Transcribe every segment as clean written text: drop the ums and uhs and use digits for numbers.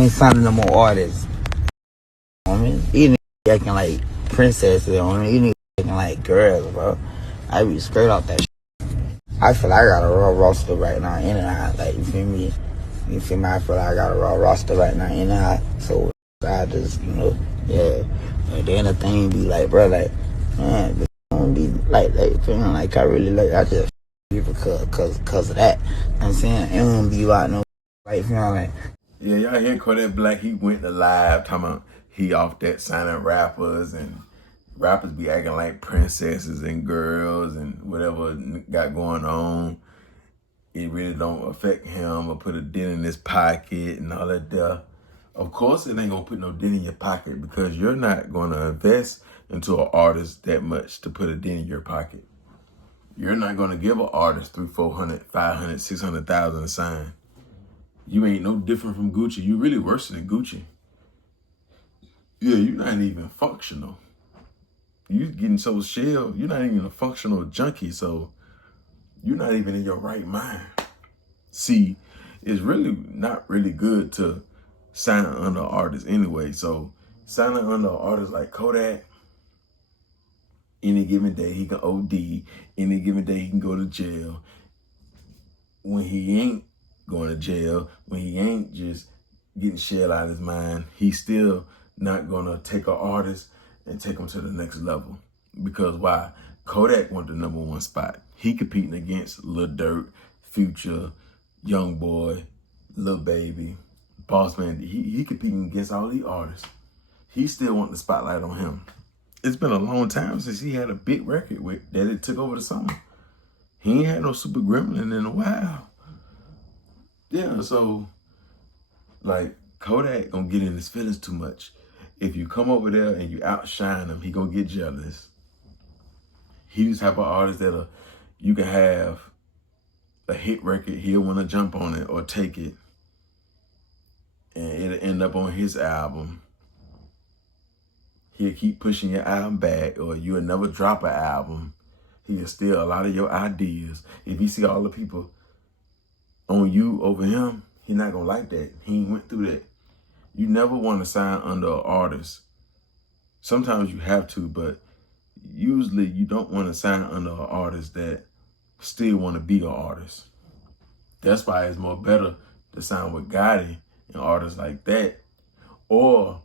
ain't signing no more artists. I mean, you niggas acting like princesses. I mean, you niggas acting like girls, bro. I be straight off that shit. I feel like I got a raw roster right now, anyhow. Like, you feel me? I feel like I got a raw roster right now, anyhow. So I just, yeah. And then the thing be like, bro, like, man, but don't be like feeling like I really like. I just because of that. You know what I'm saying? It don't be like no like feeling like. Yeah, y'all hear Kodak Black? He went to live talking about he off that signing rappers, and rappers be acting like princesses and girls and whatever got going on. It really don't affect him or put a dent in his pocket and all that there. Of course it ain't gonna put no dent in your pocket because you're not gonna invest into an artist that much to put a dent in your pocket. You're not gonna give an artist $300, $400, $500, $600,000 a sign. You ain't no different from Gucci. You really worse than Gucci. Yeah, you're not even functional. You getting so shelled, you're not even a functional junkie, so you're not even in your right mind. See, it's really not really good to sign under artists anyway. So signing under artists like Kodak, any given day he can OD, any given day he can go to jail. When he ain't going to jail, when he ain't just getting shell out of his mind, he's still not gonna take an artist and take him to the next level. Because why? Kodak won the #1 spot. He competing against Lil Durk, Future, Young Boy, Lil Baby, Boss Man. He competing against all these artists. He still want the spotlight on him. It's been a long time since he had a big record that it took over the summer. He ain't had no Super Gremlin in a while. Yeah, so like Kodak gonna get in his feelings too much. If you come over there and you outshine him, he gonna get jealous. He's the type of artist that you can have a hit record, he'll wanna jump on it or take it, and it'll end up on his album. He'll keep pushing your album back, or you'll never drop an album. He'll steal a lot of your ideas. If you see all the people on you over him, he not gonna like that. He ain't went through that. You never want to sign under an artist. Sometimes you have to, but usually you don't want to sign under an artist that still want to be an artist. That's why it's more better to sign with Gotti and artists like that, or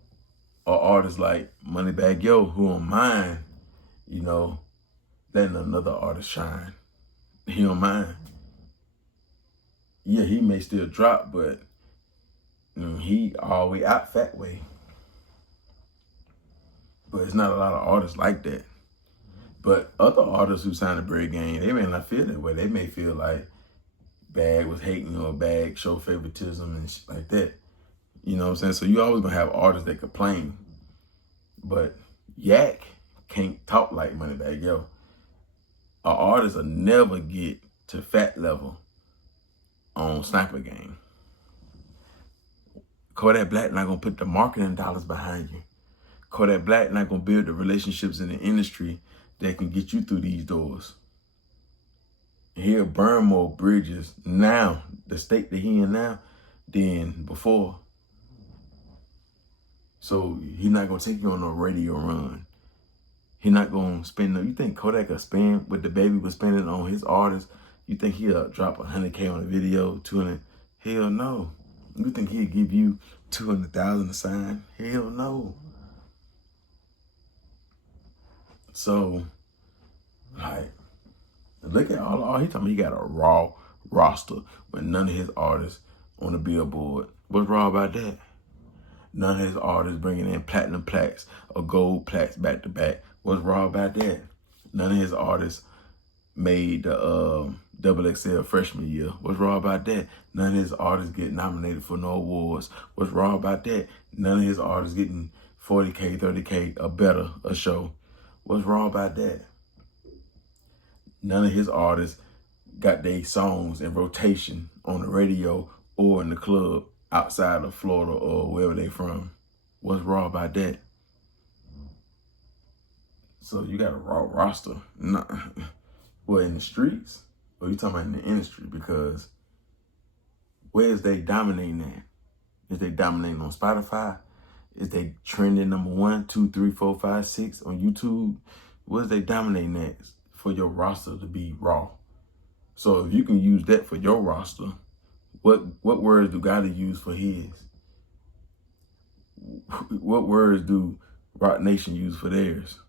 an artist like Moneybagg Yo, who don't mind, letting another artist shine. He don't mind. Yeah, he may still drop, but he all the way out fat way. But it's not a lot of artists like that. But other artists who signed a Bread Gang, they may not feel that way. They may feel like Bag was hating or Bag show favoritism and shit like that. You know what I'm saying? So you always gonna have artists that complain. But Yak can't talk like Moneybagg Yo. An artist will never get to fat level on Sniper Gang. Kodak Black not gonna put the marketing dollars behind you. Kodak Black not gonna build the relationships in the industry that can get you through these doors. He'll burn more bridges now, the state that he in now, than before. So he's not gonna take you on no radio run. He not gonna spend you think Kodak will spend what the baby was spending on his artists? You think he'll drop 100K on a video, 200? Hell no. You think he'll give you 200,000 a sign? Hell no. So, like, look at all he talking about. He got a raw roster with none of his artists on the billboard. What's raw about that? None of his artists bringing in platinum plaques or gold plaques back to back. What's raw about that? None of his artists made the XXL freshman year. What's raw about that? None of his artists get nominated for no awards. What's raw about that? None of his artists getting 40K, 30K or better a show. What's wrong about that? None of his artists got their songs in rotation on the radio or in the club outside of Florida or wherever they from. What's wrong about that? So you got a raw roster. Nah. Well, in the streets? Or you talking about in the industry? Because where's they dominating at? Is they dominating on Spotify? Is they trending number 1, 2, 3, 4, 5, 6 on YouTube? What is they dominating at for your roster to be raw? So if you can use that for your roster, what words do Gotti use for his? What words do Rock Nation use for theirs?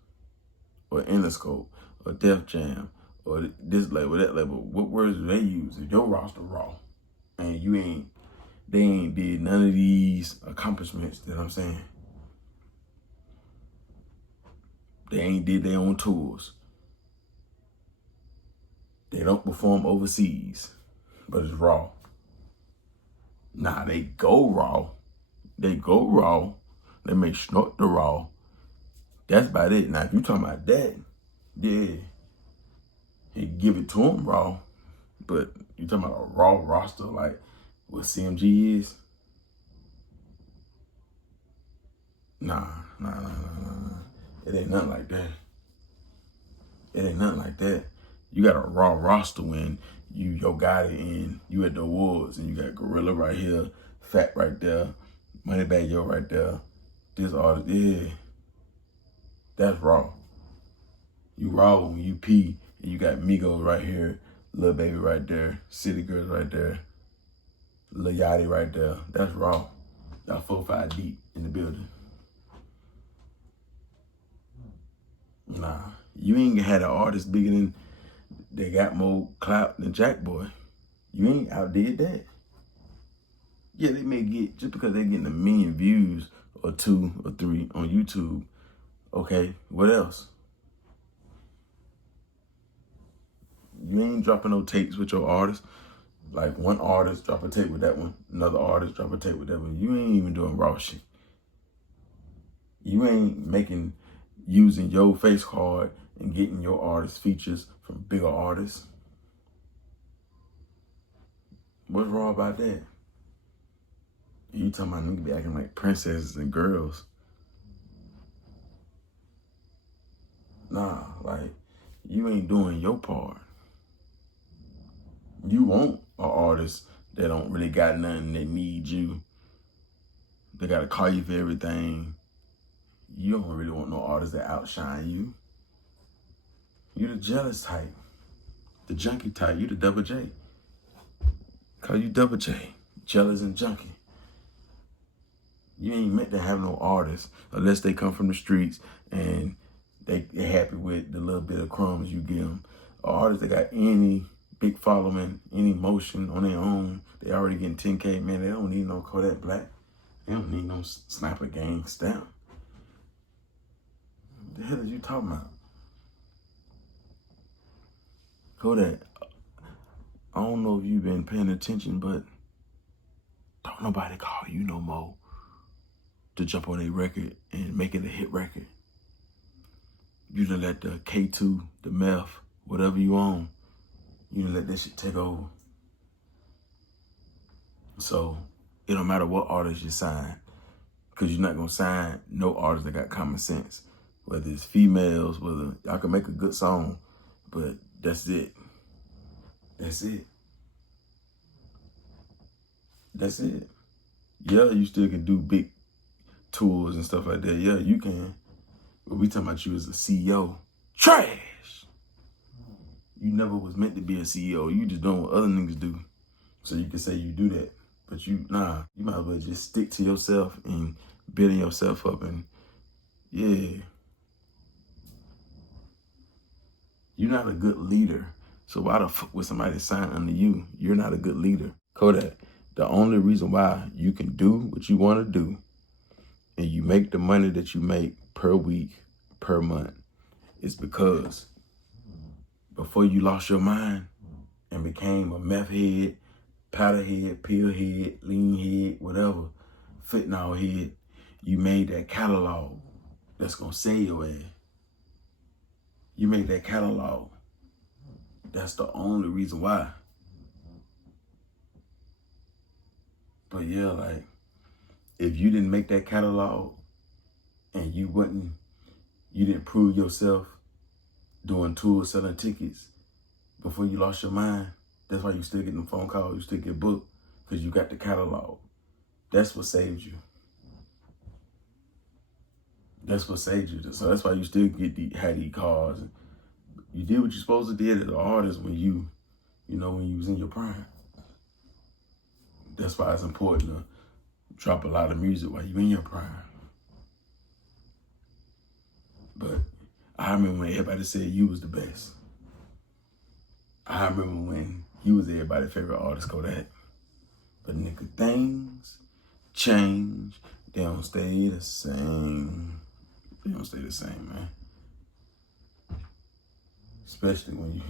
Or Interscope, or Def Jam, or this label, that label? What words do they use if your roster raw and they ain't did none of these accomplishments that I'm saying? They ain't did their own tours. They don't perform overseas, but it's raw. Nah, they go raw. They go raw. They may snort the raw. That's about it. Now, if you talking about that, yeah, he give it to them raw. But you talking about a raw roster like what CMG is? Nah. It ain't nothing like that. It ain't nothing like that. You got a raw roster when you got it in, you at the awards, and you got Gorilla right here, Fat right there, Moneybagg Yo right there, this artist, yeah. That's raw. You raw when you pee, and you got Migos right here, Lil Baby right there, City Girls right there, Lil Yachty right there. That's raw. Y'all 4, 5 deep in the building. Nah, you ain't had an artist bigger than, they got more clout than Jack Boy. You ain't outdid that. Yeah, they may get, just because they're getting 1 million views or 2 or 3 on YouTube, okay, what else? You ain't dropping no tapes with your artist. Like one artist drop a tape with that one, another artist drop a tape with that one. You ain't even doing raw shit. You ain't using your face card and getting your artist features from bigger artists. What's wrong about that? You talking about niggas be acting like princesses and girls. Nah, like, you ain't doing your part. You want an artist that don't really got nothing, that need you. They gotta call you for everything. You don't really want no artist that outshine you. You the jealous type, the junkie type. You the double J. Call you double J, jealous and junkie. You ain't meant to have no artists unless they come from the streets and they're happy with the little bit of crumbs you give them. An artist that got any big following, any motion on their own, they already getting 10K, man. They don't need no Kodak Black. They don't need no Sniper Gang stamp. What the hell is you talking about? Kodak, I don't know if you've been paying attention, but don't nobody call you no more to jump on a record and make it a hit record. You done let the K2, the meth, whatever you own, you done let that shit take over. So it don't matter what artist you sign, because you're not gonna sign no artist that got common sense. Whether it's females, whether y'all can make a good song, but that's it. That's it. That's it. Yeah, you still can do big tours and stuff like that. Yeah, you can. But we talking about you as a CEO. Trash! You never was meant to be a CEO. You just doing what other niggas do. So you can say you do that. But you might as well just stick to yourself and building yourself up. And yeah. You're not a good leader. So why the fuck would somebody sign under you? You're not a good leader. Kodak, the only reason why you can do what you want to do and you make the money that you make per week, per month, is because before you lost your mind and became a meth head, powder head, pill head, lean head, whatever, fentanyl head, you made that catalog that's gonna save your ass. You made that catalog. That's the only reason why. But yeah, like, if you didn't make that catalog and you didn't prove yourself doing tours, selling tickets before you lost your mind, that's why you still getting phone calls, you still get booked, because you got the catalog. That's what saved you. That's what saved you. So that's why you still had these cars. You did what you're supposed to do as an artist when you was in your prime. That's why it's important to drop a lot of music while you in your prime. But I remember when everybody said you was the best. I remember when you was everybody's favorite artist, Kodak. But nigga, things change. They don't stay the same. They don't stay the same, man. Especially when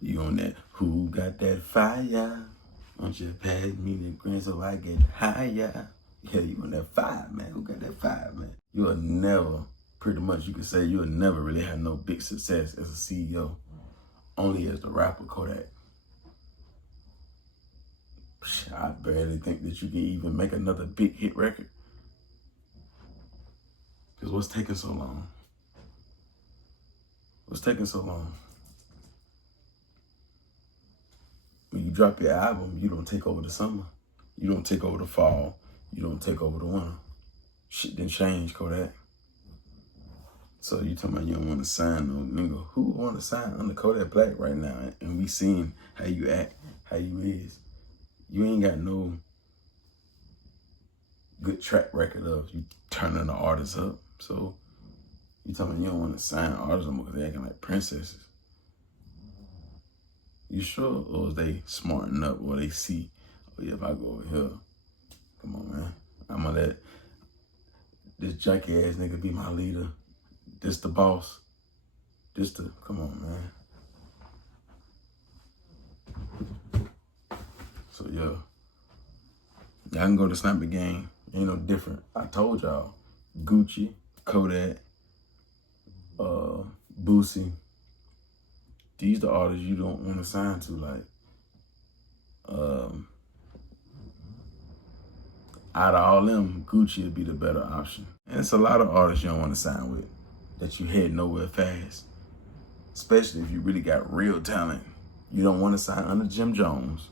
you on that, who got that fire? Don't you pass me the green so I get higher? Yeah, you on that fire, man. Who got that fire, man? You'll never, pretty much you could say you'll never really have no big success as a CEO. Only as the rapper Kodak. I barely think that you can even make another big hit record. Because what's taking so long? What's taking so long? When you drop your album, you don't take over the summer. You don't take over the fall. You don't take over the winter. Shit didn't change, Kodak. So you talking about you don't want to sign no nigga. Who want to sign under Kodak Black right now? And we seeing how you act, how you is. You ain't got no good track record of you turning the artists up. So you talking about you don't want to sign artists because they acting like princesses. You sure? Or is they smarten up or they see, oh yeah, if I go over here, come on, man. I'm gonna let this junkie ass nigga be my leader. This the boss. Come on, man. So, yeah. Y'all can go to Snap the Game. Ain't no different. I told y'all. Gucci, Kodak, Boosie. These the artists you don't want to sign to, like, out of all them, Gucci would be the better option. And it's a lot of artists you don't want to sign with that you head nowhere fast. Especially if you really got real talent. You don't want to sign under Jim Jones.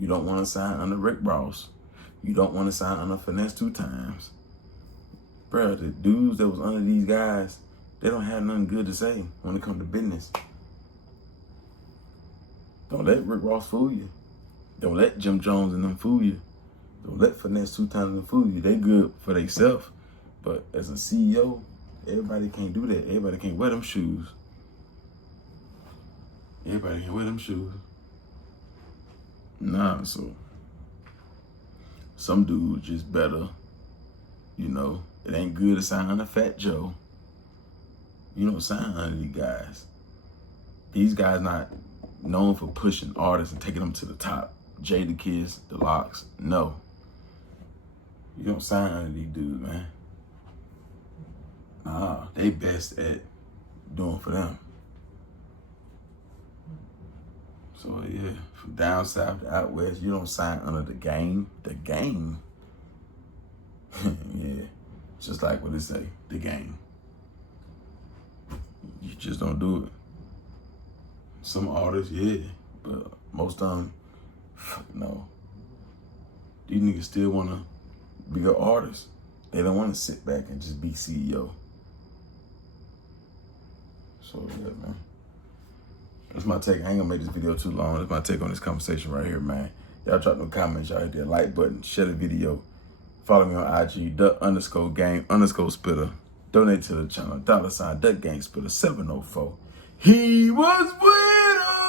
You don't want to sign under Rick Ross. You don't want to sign under Finesse 2 Times. Bro, the dudes that was under these guys, they don't have nothing good to say when it comes to business. Don't let Rick Ross fool you. Don't let Jim Jones and them fool you. Don't let Finesse 2 Times and fool you. They good for themselves. But as a CEO, everybody can't do that. Everybody can't wear them shoes. Everybody can wear them shoes. Nah, so some dudes just better, it ain't good to sign under Fat Joe. You don't sign under these guys. These guys not known for pushing artists and taking them to the top. Jadakiss, the Locks, no. You don't sign under these dudes, man. Nah, they best at doing for them. So yeah, from down south to out west, you don't sign under the game. The game. Yeah, just like what it say, the game. You just don't do it. Some artists, yeah, but most of them, no. These niggas still wanna be an artist. They don't wanna sit back and just be CEO. So yeah, man. That's my take. I ain't gonna make this video too long. That's my take on this conversation right here, man. Y'all drop no comments. Y'all hit that like button. Share the video. Follow me on IG, Duck_Game_Spitter. Donate to the channel, $Duck Game Spitter 704. He was with us.